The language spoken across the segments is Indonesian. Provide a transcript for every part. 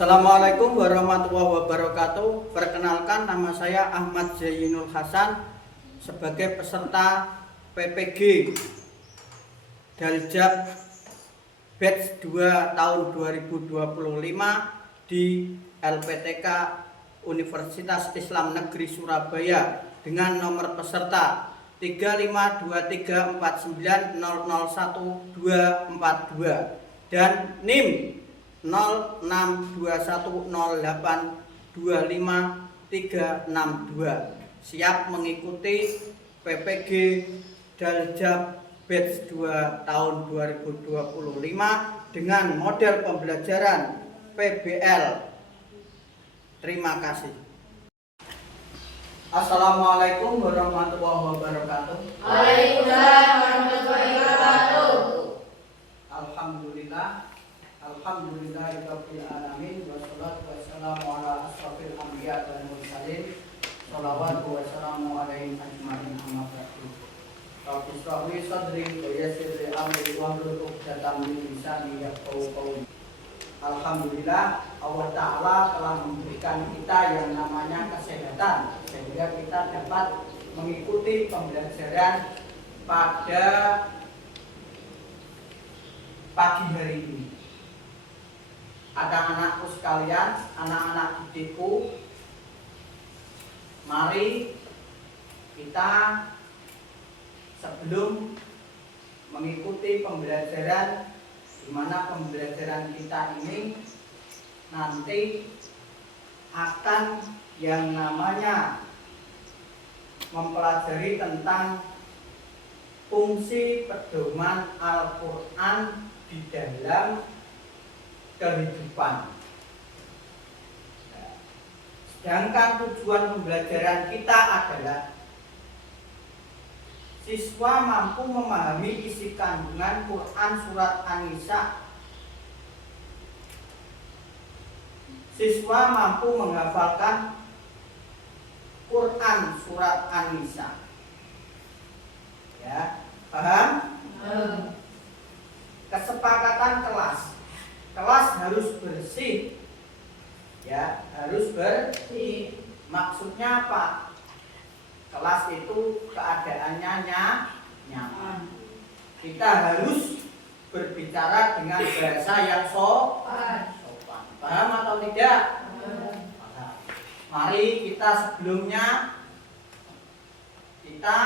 Assalamualaikum warahmatullahi wabarakatuh. Perkenalkan, nama saya Ahmad Zainul Hasan sebagai peserta PPG Daljab Batch 2 tahun 2025 di LPTK Universitas Islam Negeri Surabaya dengan nomor peserta 35234900142 dan NIM 0621082532 siap mengikuti PPG Daljab Batch 2 tahun 2025 dengan model pembelajaran PBL. Terima kasih. Assalamualaikum warahmatullahi wabarakatuh. Waalaikumsalam warahmatullahi wabarakatuh. Alhamdulillahirabbil alamin wassalatu wassalamu ala asrofil anbiya wal mursalin shalawatu wassalamu alaihim ajmain amma ba'du. Rabbi shrah li sadri wa yassir li amri wahlul 'uqdatam min lisani yafqahu qawli. Alhamdulillah, Allah Ta'ala telah memberikan kita yang namanya kesehatan sehingga kita dapat mengikuti pembelajaran pada pagi hari ini. Anak-anakku sekalian, anak-anak didikku, mari kita sebelum mengikuti pembelajaran, di mana pembelajaran kita ini nanti akan yang namanya mempelajari tentang fungsi pedoman Al-Quran di dalam kehidupan. Sedangkan tujuan pembelajaran kita adalah siswa mampu memahami isi kandungan Quran surat An-Nisa. Siswa mampu menghafalkan Quran surat An-Nisa. Ya, paham? Kesepakatan kelas. Kelas harus bersih. Ya, harus bersih. Maksudnya apa? Kelas itu keadaannya nyaman. Kita harus berbicara dengan bahasa yang sopan. Paham atau tidak? Paham. Mari kita sebelumnya, kita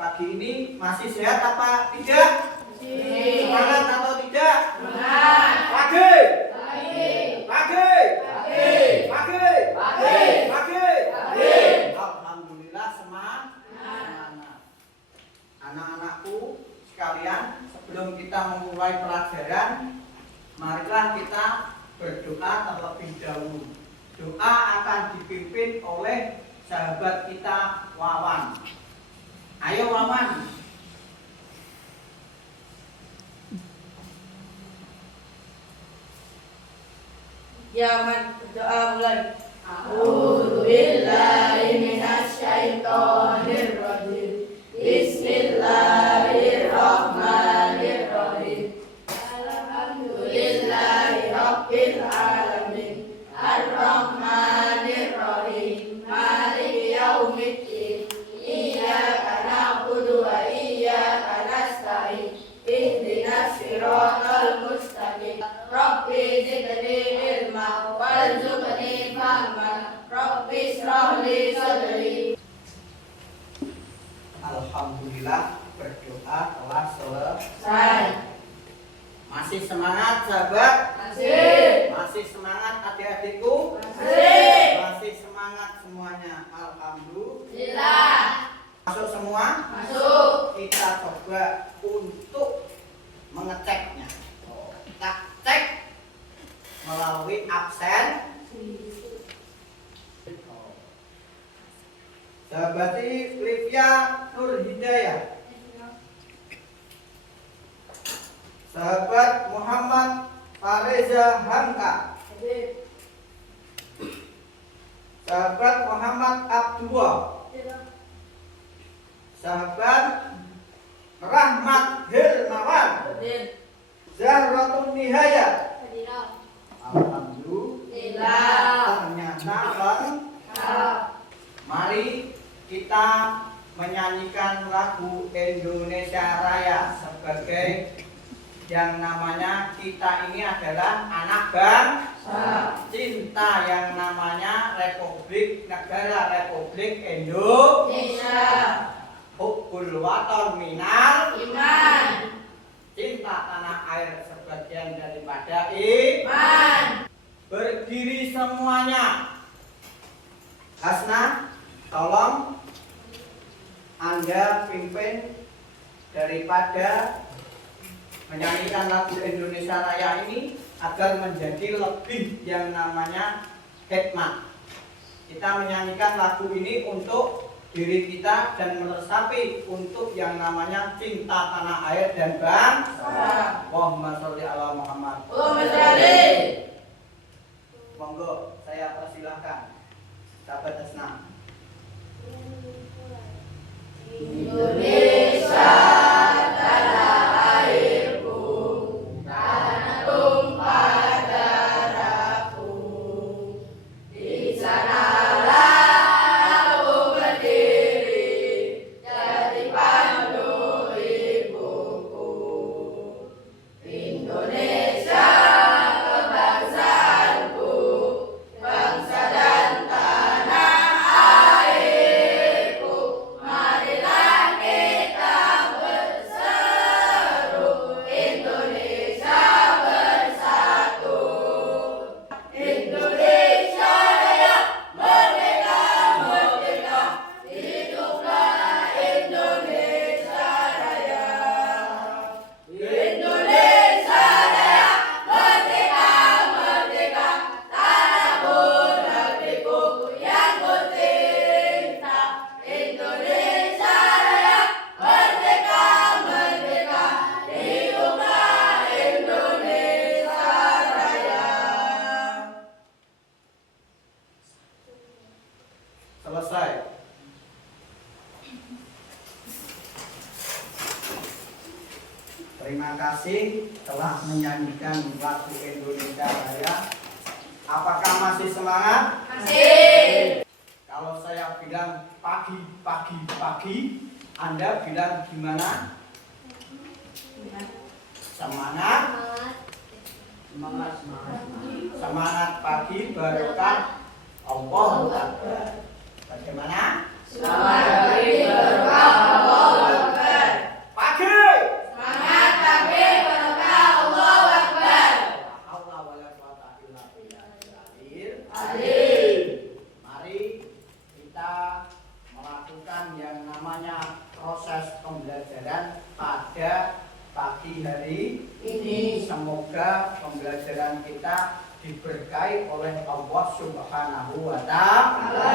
pagi ini masih sehat apa tidak? Semangat atau tidak? Semangat. Pagi. Pagi. Pagi. Pagi. Pagi. Pagi. Pagi. Pagi. Alhamdulillah semangat. Anak-anakku sekalian, sebelum kita memulai pelajaran, marilah kita berdoa terlebih dahulu. Doa akan dipimpin oleh sahabat kita Wawan. Ayo Wawan. Ya, doa mulai. A'udzu billahi minasy syaithanir rajim. Bismillahirrahmanirrahim. Alhamdulillahi rabbil alamin. Ar-Rahmanir-Rahim. Maliki yaumiddin. Iyyaka na'budu wa iyyaka nasta'in. Ihdinas siratal mustaqim. Rabbi zidni ilma warzuqni fahma. Rabbi shrah li sadri. Alhamdulillah, berdoa telah selesai. Saya Masih semangat sahabat? masih. Masih semangat adik-adikku? Masih. Masih semangat semuanya. Alhamdulillah. Alhamdulillah. Masuk semua? Masuk. Kita coba untuk mengeceknya. Kita cek melalui absen. Sahabati Livia Nur Hidayah. Sahabat Muhammad Fareza Hamka. Sahabat Muhammad Abdullah. Sahabat Rahmat Hermawan. Zahratun Nihayat. Alhamdulillah. menyanyikan lagu Indonesia Raya sebagai yang namanya kita ini adalah anak bangsa cinta yang namanya Negara Republik Indonesia. Hubbul waton minal iman, cinta tanah air sebagian daripada iman. Berdiri semuanya. Hasna, tolong Anda pimpin daripada menyanyikan lagu Indonesia Raya ini agar menjadi lebih yang namanya hikmat. Kita menyanyikan lagu ini untuk diri kita dan meresapi untuk yang namanya cinta tanah air dan bangsa. Allahumma sholli ala Muhammad. Monggo saya persilahkan sahabat Hasna. Indonesia tanah airku, tanah tumpah darahku. Di sanalah aku berdiri, jadi pandu ibuku. Indonesia kebangsaanku, bangsa dan tanah airku. Marilah kita berseru, Indonesia bersatu. Indonesia Raya, merdeka, merdeka, hiduplah Indonesia Raya. Indonesia Raya, merdeka, merdeka, tanahku negeriku yang kucinta. Indonesia Raya, merdeka, merdeka, hiduplah Indonesia Raya. Selesai. Terima kasih telah menyanyikan lagu Indonesia Raya. Apakah masih semangat? Masih. Kalau saya bilang pagi, pagi, pagi, Anda bilang gimana? Semangat. Semangat, semangat. Semangat pagi barokah Allahu Akbar. Bagaimana? Selamat pagi berkah Allahu Akbar. Pagi. Semangat pagi berkah Allahu Akbar. La haula wala quwata illa billahil aliyil Amin. Mari kita melakukan yang namanya proses pembelajaran pada pagi hari ini. Semoga pembelajaran kita diberkahi oleh Allah Subhanahu wa Ta'ala.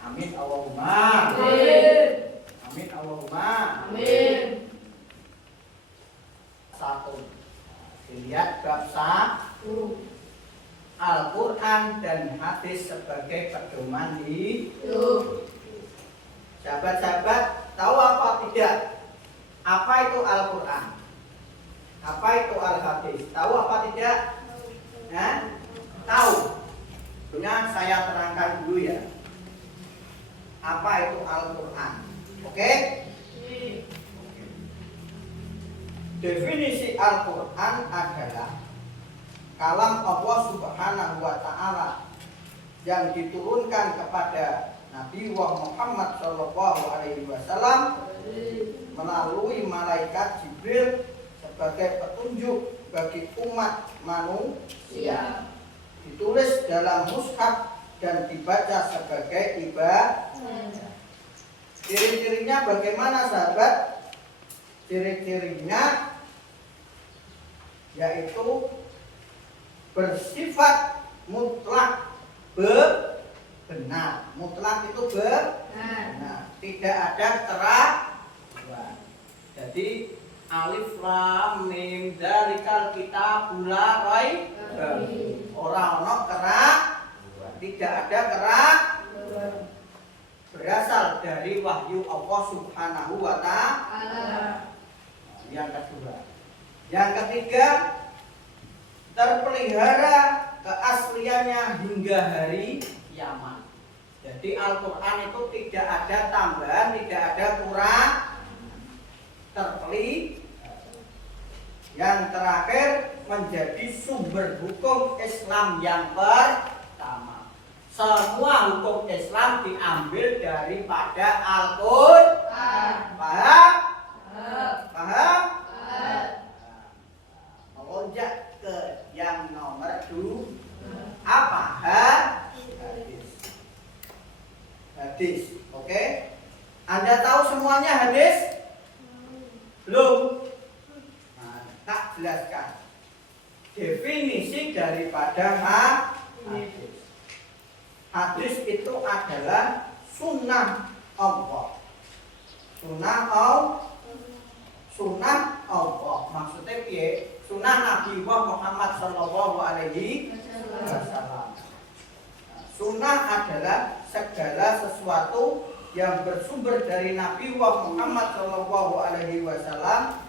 Amin Allahumma. Amin. Amin Allahumma. Amin. Satu. Dilihat bab 1. Al-Quran dan hadis sebagai pedoman hidup. Sahabat-sahabat, tahu apa tidak? Apa itu Al-Quran? Apa itu Al-Hadis? Tahu apa tidak? Tahu. Punya saya terangkan dulu ya. Apa itu Al-Quran? Oke? Definisi Al-Quran adalah kalam Allah Subhanahu wa Ta'ala yang diturunkan kepada Nabi Muhammad SAW melalui malaikat Jibril sebagai petunjuk bagi umat manusia, ditulis dalam mushaf dan dibaca sebagai ibadah. Ciri-cirinya bagaimana sahabat? Ciri-cirinya yaitu bersifat mutlak benar. Mutlak itu benar. Tidak ada keraguan. Jadi alif lam mim dzalikal kitabul la raib. Ora ono keraguan. Tidak ada keraguan. Berasal dari wahyu Allah Subhanahu wa Ta'ala. Yang kedua. Yang ketiga, terpelihara keasliannya hingga hari kiamat. Jadi Al-Quran itu tidak ada tambahan, tidak ada kurang, terpelih. Yang terakhir menjadi sumber hukum Islam yang pertama. Semua hukum Islam diambil daripada Al-Quran. Paham? Paham? Melonjak ke yang nomor 2. Apa? Hadis. Hadis. Oke? Anda tahu semuanya hadis? Belum? Nah, tak jelaskan definisi daripada hadis. Hadis itu adalah sunnah Allah. Sunnah Allah. Maksudnya piye? Sunnah Nabi Muhammad sallallahu alaihi wasallam. Sunnah adalah segala sesuatu yang bersumber dari Nabi Muhammad sallallahu alaihi wasallam,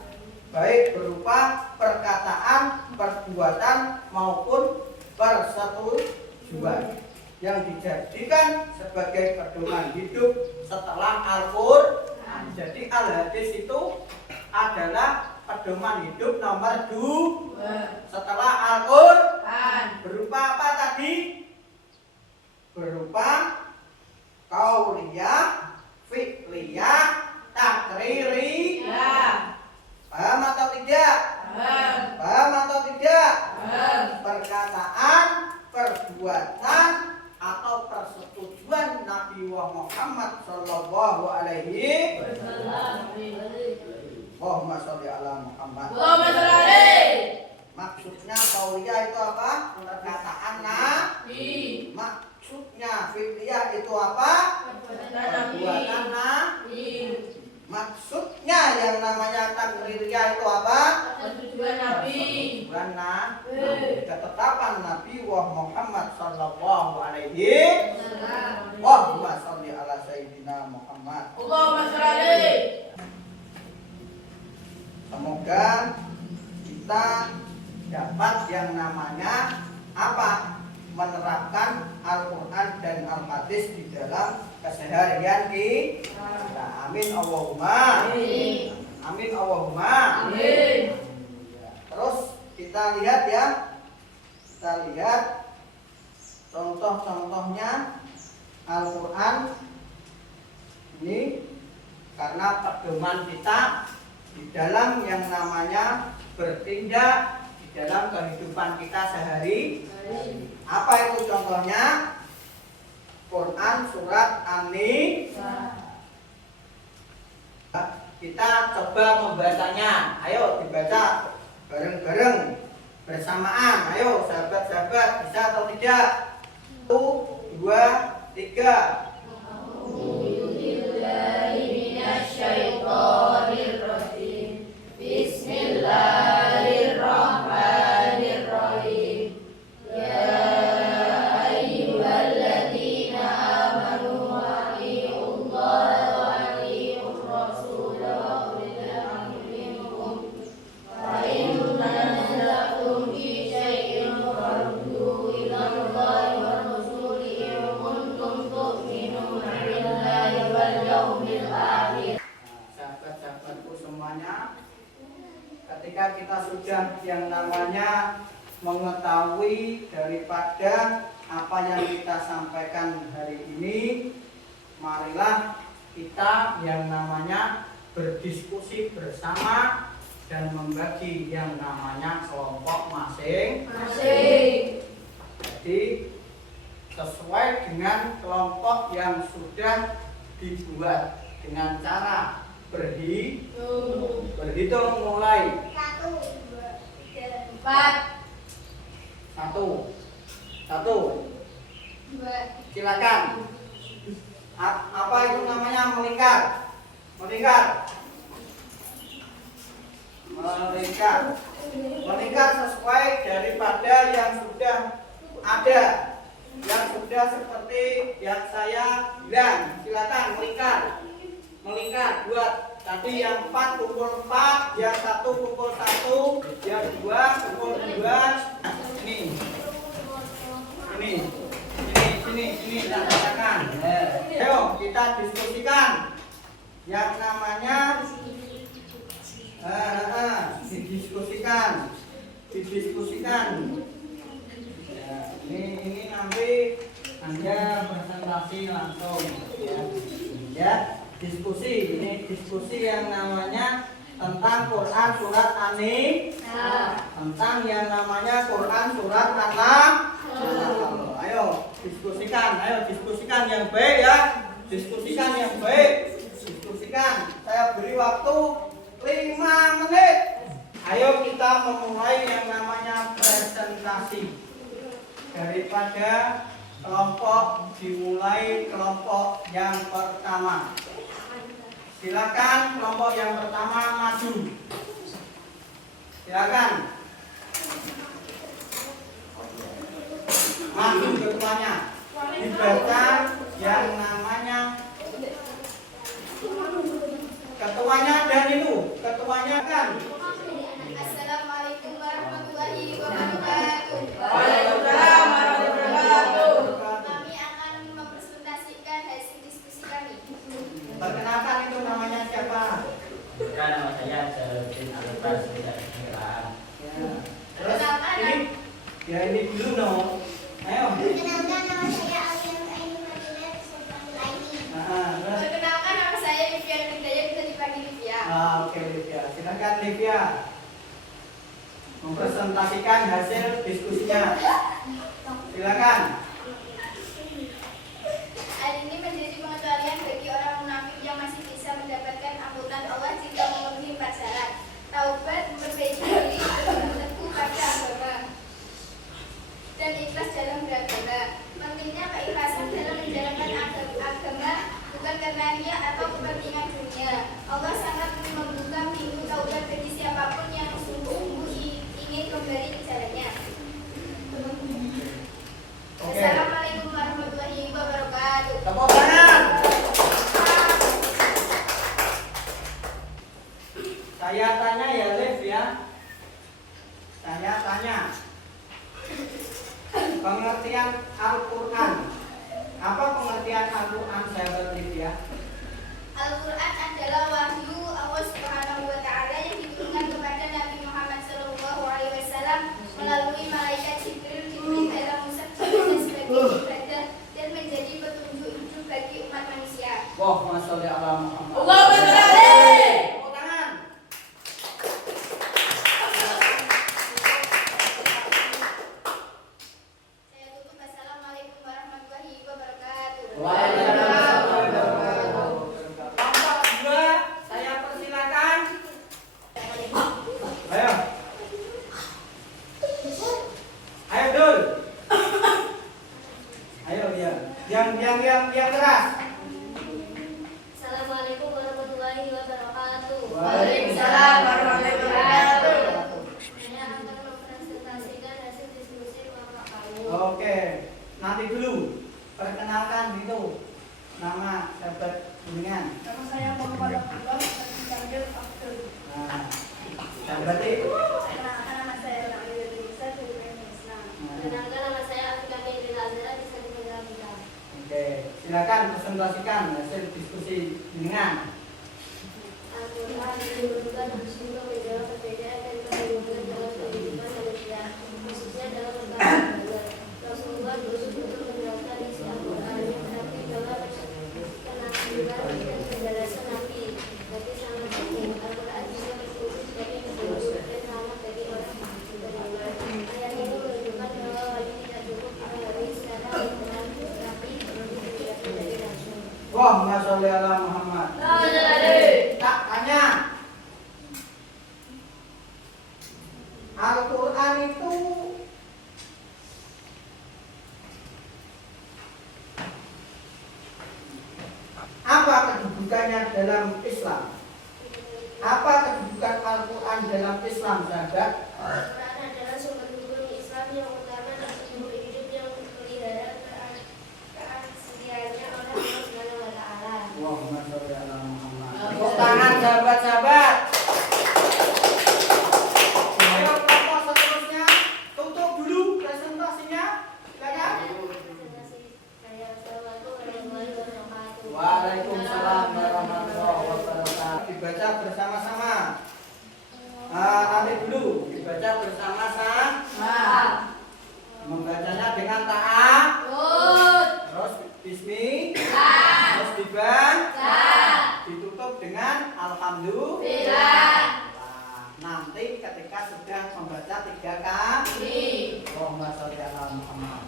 baik berupa perkataan, perbuatan maupun persetujuan yang dijadikan sebagai pedoman hidup setelah Al-Quran. Jadi Al-Hadis itu adalah pedoman hidup nomor 2 setelah Al-Quran. Berupa apa tadi? Berupa qauliyah, fi'liyah, takririyah. Paham atau tidak? Paham atau tidak? Perkataan, perbuatan atau persetujuan Nabi Muhammad sallallahu alaihi wasallam. Allahumma sholli ala Muhammad. Maksudnya qauliyah itu apa? Perkataan Nabi. Maksudnya fi'liyah itu apa? Perbuatan Nabi. Maksudnya yang namanya takririyah itu apa? Persetujuan Nabi. Ketetapan Nabi Muhammad sallallahu alaihi wasallam. Allahumma sholli ala sayyidina Muhammad. Allahumma sholli. Semoga kita dapat yang namanya apa? Menerapkan Al-Quran dan Al-Hadis di dalam keseharian kita. Amin Allahumma. Amin Allahumma. Amin. Terus kita lihat ya. Kita lihat contoh-contohnya Al-Quran ini, karena pedoman kita di dalam yang namanya bertindak di dalam kehidupan kita sehari. Apa itu contohnya? Quran surat An-Nisa. Kita coba membacanya. Ayo dibaca bareng-bareng bersamaan. Ayo sahabat-sahabat, bisa atau tidak? 1, 2, 3. Bismillahirrahmanirrahim. Ya ayyuhalladzina amanu atiiullaha wa atiiur rasul wa ulil amri minkum. Fa in tanaza'tum fi syai'in farudduhu ila Allahi wa rasulihi in kuntum tu'minuna billahi wal yawmil akhir. Sahabat-sahabatku semuanya, ketika kita sudah yang namanya mengetahui daripada apa yang kita sampaikan hari ini, marilah kita yang namanya berdiskusi bersama dan membagi yang namanya kelompok masing-masing. Jadi sesuai dengan kelompok yang sudah dibuat dengan cara berhitung mulai 1, 2, 3, 4. 1, 2. silakan. Apa itu namanya melingkar? Melingkar sesuai daripada yang sudah ada, yang sudah seperti yang saya bilang. Silakan melingkar buat tadi yang 4 pukul 4, yang 1 pukul 1, yang 2 pukul 2. Sini, nah, silakan. Ayo kita diskusikan yang namanya didiskusikan. Ya, ini nanti Anda presentasi langsung ya. Diskusi, ini diskusi yang namanya tentang Quran surat tentang yang namanya Quran surat Ayo diskusikan yang baik ya. Diskusikan yang baik. Saya beri waktu 5 menit. Ayo kita memulai yang namanya presentasi. Daripada kelompok dimulai kelompok yang pertama. Silakan kelompok yang pertama maju. Silakan. Maju ketuanya. Dibaca yang namanya ketuanya dan itu. Ketuanya kan. Assalamualaikum warahmatullahi wabarakatuh. Waalaikumsalam warahmatullahi wabarakatuh. Kami akan mempresentasikan hasil diskusi kami. Perkenalkan itu namanya siapa? Nama saya Jaludin Alifas tidak Kiraan. Terus ini dulu dong. Ayo. Perkenalkan nama saya Alfian Aini Madinah Sultan Laini. Terus Perkenalkan nama saya Livian Hidayah, bisa dipanggil Livia. oke Livia. Silakan Livia. Mempresentasikan hasil diskusinya. Silakan. Hal ini menjadi pengecualian bagi orang munafik yang masih bisa mendapatkan ampunan Allah jika memenuhi 4 syarat. Taubat, memperbaiki diri, teguh pada agama, dan ikhlas dalam beragama. Pentingnya keikhlasan dalam menjalankan agama bukan karena niat atau kepentingan dunia. Allah sangat membuka pintu taubat bagi siapapun yang sungguh-sungguh ingin kembali ke jalannya. Oke. Assalamualaikum warahmatullahi wabarakatuh. Tepuk tangan. Saya tanya ya Liv ya. Saya tanya. Pengertian Al-Quran. Apa pengertian Al-Quran sahabat Liv ya? Al-Quran adalah wahyu Allah Subhanahu wa Ta'ala yang diturunkan kepada Nabi Muhammad SAW melalui malaikat Jibril diberi dalam musab-musab sebagai ibadah dan menjadi petunjuk hidup bagi umat manusia. Wah, Masya Allah Muhammad. Allahu Akbar. Tepuk tangan. Saya tutup. Assalamualaikum warahmatullahi wabarakatuh. Waalaikumsalam warahmatullahi wabarakatuh. Kelompok kedua, saya persilakan. Ayo. Ayo Dul. Ayo dia. Yang keras. Assalamualaikum warahmatullahi wabarakatuh. Waalaikumsalam warahmatullahi wabarakatuh. Saya akan mempresentasikan hasil diskusi kelompok kami. Oke. Nanti dulu perkenalkan itu nama sahabat kuningan. Nama saya Muhammad Abdullah, dipanggil Abdul. Nah, sahabat itu. Perkenalkan nama saya Nabi Yunus dari Islam. Perkenalkan nama saya Afika Medina Azra di Sandiaga Bidang. Oke, silakan presentasikan hasil diskusi kuningan. Al-Quran diturunkan untuk menjawab perbedaan dan kebingungan dalam kehidupan manusia, khususnya dalam berbagai hal. Rasulullah berusaha untuk menjelaskan isi Al-Quran yang berarti bahwa kenabian dan penjelasan Nabi. Tapi sangat penting, Al-Quran juga berfungsi sebagai petunjuk dan rahmat bagi orang beriman. Ayat ini menunjukkan bahwa wali tidak cukup mengetahui secara Al-Quran, tetapi perlu dijelaskan dari Rasul. Wah, Masya Allah Muhammad. Tak tanya. Al-Quran itu apa kedudukannya dalam Islam? Apa kedudukan Al-Quran dalam Islam, sahabat? Al-Quran adalah sumber hukum Islam yang utama dan sumber hidup yang memelihara keasliannya oleh Allah Subhanahu wa Ta'ala. Wah, Masya Allah Muhammad. Tepuk tangan sahabat-sahabat. Ayo kelompok seterusnya, tutup dulu presentasinya. Silakan. Presentasi saya. Assalamualaikum warahmatullahi dengan ta'awud. Terus bismi. Terus diban. Ditutup dengan alhamdulillah. Nanti ketika sudah membaca 3 kali. Allahumma sholli ala Muhammad.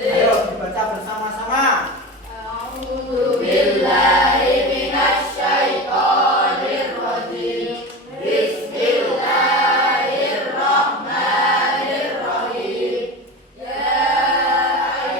Ayo dibaca bersama-sama. A'udzu billahi minasy syaithanir rajim. Bismillahirrahmanirrahim. Ya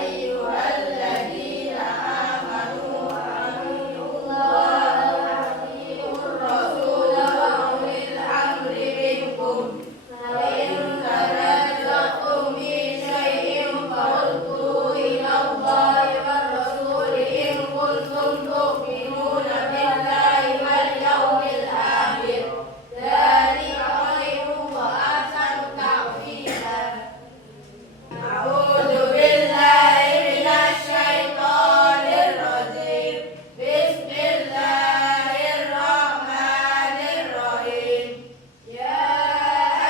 ayyuhalladzina amanu atiiullaha wa atiiur rasul wa ulil amri minkum. Fa in tanaza'tum fi syai'in farudduhu ila Allahi war rasul in kuntum tu'minuna billahi wal yawmil akhir. Dzalika khairun wa ahsanu ta'wila. A'udzu billahi minasy syaithanir rajim. Bismillahirrahmanirrahim. Ya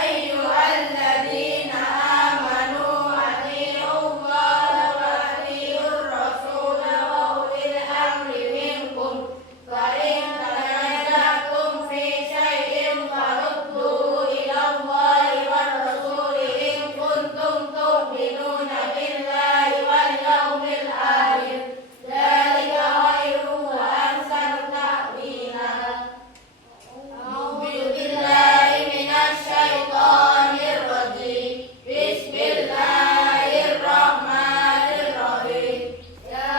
ayyuhalladzina amanu atiiullaha wa atiiur rasul wa ulil amri minkum. Fa in tanaza'tum fi syai'in farudduhu ila Allahi war rasul in kuntum tu'minuna billahi wal yawmil akhir. Dzalika khairun wa ahsanu ta'wila. A'udzu billahi minasy syaithanir rajim. Bismillahirrahmanirrahim. Ya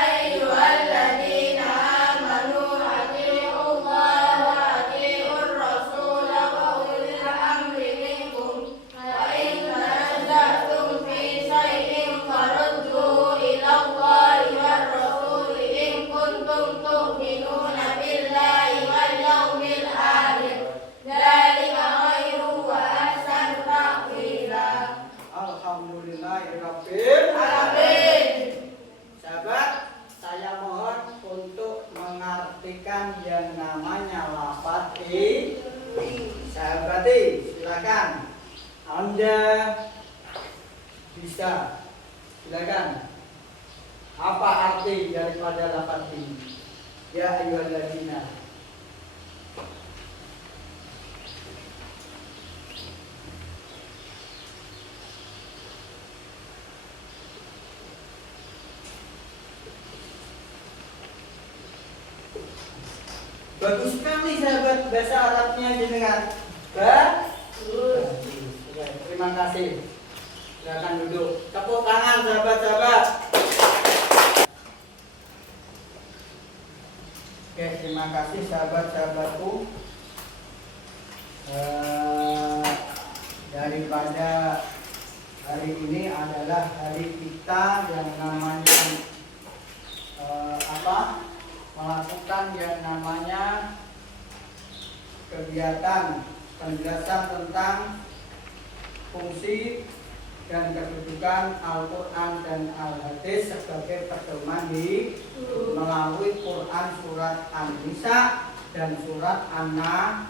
ayyuhalladzina amanu atiiullaha wa atiiur rasul wa ulil amri minkum. Fa in tanaza'tum fi syai'in farudduhu ila Allahi war rasul in kuntum tu'minuna billahi wal yawmil akhir. Dzalika khairun wa ahsanu ta'wila. Alhamdulillahirabbil Alamin. Sahabat, saya mohon untuk mengartikan yang namanya lafaz sahabati, silakan. Anda bisa. Silakan. Apa arti daripada lafaz ini? Ya ayyuhalladzina. Bagus sekali sahabat bahasa Arabnya jenengan. Bagus. Terima kasih. Silakan duduk. Tepuk tangan sahabat-sahabat. Oke, terima kasih sahabat-sahabatku. Daripada hari ini adalah hari kita yang namanya melakukan yang namanya kegiatan penjelasan tentang fungsi dan kedudukan Al-Quran dan Al-Hadis sebagai pedoman melalui Quran surat An-Nisa dan surat An-Nahl.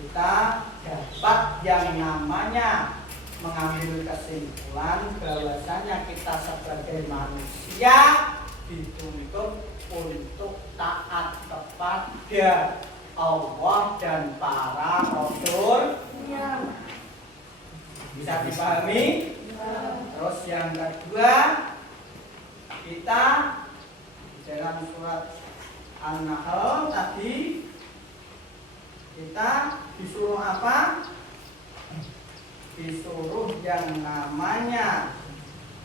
Kita dapat yang namanya mengambil kesimpulan bahwasanya kita sebagai manusia dituntut untuk taat kepada Allah dan para rasul. Bisa dipahami? Terus yang kedua, kita di dalam surat An-Nahl tadi kita disuruh apa? Disuruh yang namanya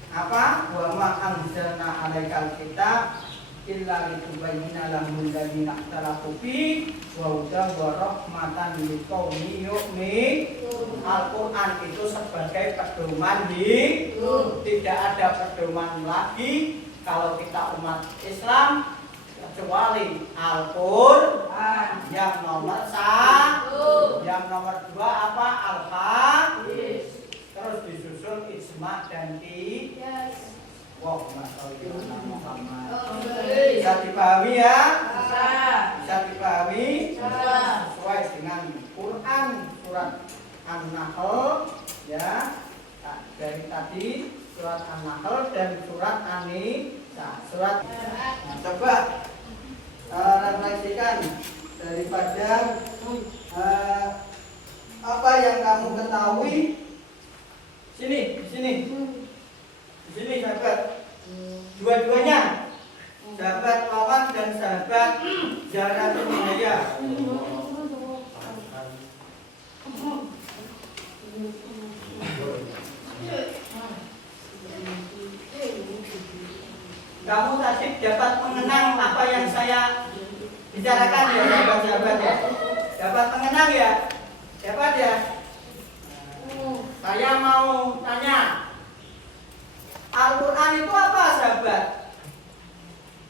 apa? Wa ma anzalna 'alaikal kitab illa litubayyana lahum alladziina ikhtalafu fihi wa hudan wa rahmatan liqaumin yu'minun. Al-Qur'an itu sebagai pedoman hidup. Tidak ada pedoman lagi kalau kita umat Islam kecuali Al-Qur'an. Yang nomor 1, yang nomor 2 apa? Al-Hadis. Terus disusul ijma dan qiyas. Allahumma sholli ala Muhammad. Bisa dipahami ya? Bisa dipahami? Sesuai dengan Quran surat An-Nahl ya. dari tadi surat An-Nahl dan surat An-Nisa. Surat coba refleksikan daripada apa yang kamu ketahui. Di sini sahabat. Dua-duanya sahabat lawan dan sahabat Zaratul Hidayah. Kamu tadi dapat mengenang apa yang saya bicarakan ya sahabat-sahabat ya? Dapat mengenang ya? Dapat ya? Saya mau tanya, Al-Quran itu apa sahabat?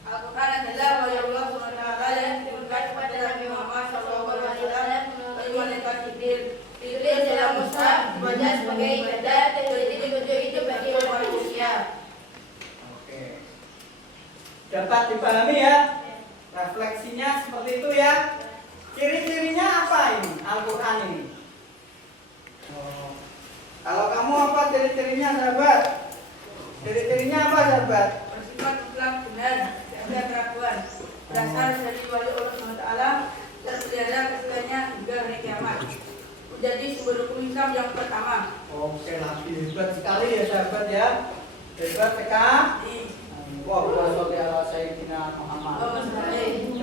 Al-Quran adalah wahyu Allah SWT yang diturunkan kepada Nabi Muhammad SAW dari malaikat Jibril. Ditulis dalam mushaf dibaca sebagai ibadah dan jadi petunjuk itu bagi umat manusia. Oke. Dapat dipahami ya? Refleksinya seperti itu ya. Ciri-cirinya apa ini Al-Quran ini? Kalau kamu apa ciri-cirinya sahabat? Ciri-cirinya apa sahabat? Bersifat mutlak benar, tidak ada keraguan. Berasal dari wali Allah SWT dan berada kesudahannya hingga hari kiamat. Menjadi sumber hukum Islam yang pertama. Oke, lagi hebat sekali ya sahabat ya. Hebat sekali. Wah, sholli ala sayyidina Muhammad.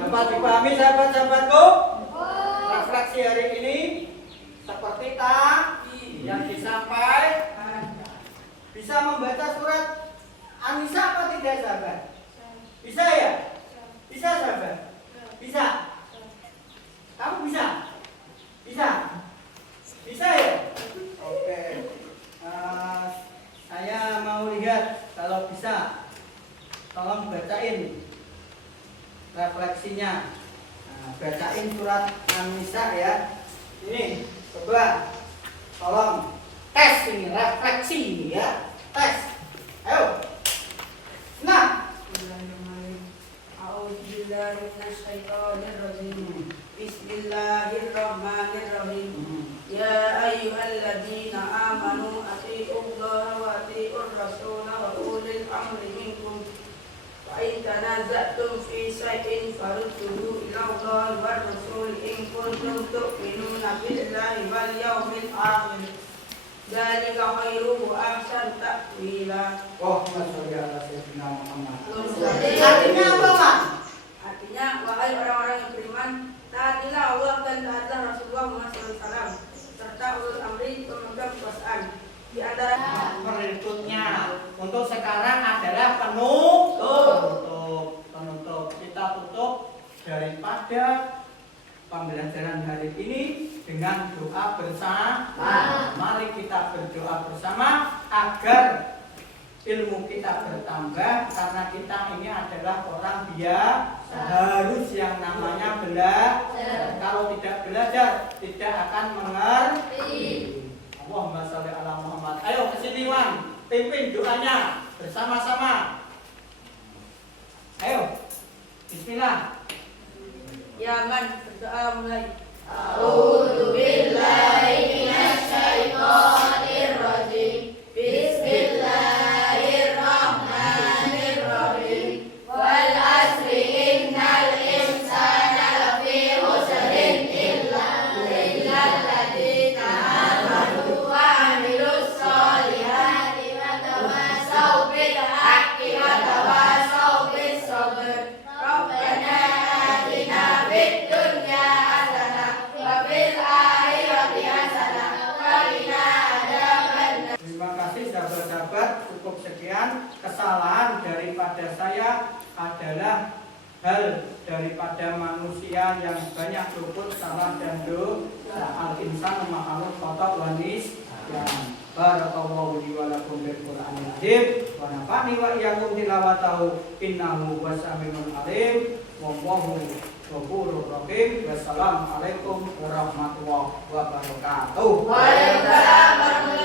Dapat dipahami sahabat-sahabatku? Refleksi hari ini seperti tadi yang disampaikan. Bisa membaca surat An-Nisa apa tidak sahabat? Bisa ya? Bisa sahabat? Bisa? Kamu bisa? Bisa? Bisa ya? Oke. Saya mau lihat kalau bisa. Tolong bacain refleksinya. Bacain surat An-Nisa ya. Ini coba tolong tes ini refleksi ya. Tes. Ayo. Nah. Bismillahirrahmanirrahim. Ya ayyuhalladzina amanu atiiullaha wa atiiur rasula wa ulil amri minkum. Fa in tanaza'tum fi shay'in farudduhu ila Allahi war rasul in kuntum tu'minuna billahi wal yawmil akhir. Dzalika khairu wa ahsanu ta'wila. Oh, masyaallah ala sayyidina Muhammad. Artinya apa, Pak? Artinya, wahai orang-orang yang beriman, taatilah Allah dan taatilah Rasulullah Muhammad SAW serta ulul amri pemegang kekuasaan. Di antara Berikutnya untuk sekarang adalah penutup. Kita tutup daripada pembelajaran hari ini dengan doa bersama. Mari kita berdoa bersama agar ilmu kita bertambah, karena kita ini adalah orang biasa, harus yang namanya belajar. Kalau tidak belajar tidak akan mengerti. Allahumma sholli ala Muhammad. Ayo kesini Wan, pimpin doanya bersama-sama. Ayo, Bismillah. Ya man, berdoa mulai. A'udzu billahi minasy syaithanir rajim. Bismillahirrahmanirrahim. Wal asri innal insana lafi khusrin illa alladzina amanu wa 'amilus sholihati wa tawasaw bil haqqi wa tawasaw bis sabr. Rabbana atina fid dunya hasanah wa fil akhirati hasanah wa qina adzabannar. Terima kasih sahabat-sahabat, cukup sekian. Kesalahan daripada saya adalah hal daripada manusia yang banyak luput, salah dan dosa. Al-insan makhluk khotok wa nisyan. Barakallahu li wa lakum bil Qur'anil azim wa nafa'ni wa iyyakum tilawatahu innahu wasamiul alim. Wallahu ghafurur rahim. Wassalamualaikum warahmatullahi wabarakatuh. Waalaikumsalam warahmatullahi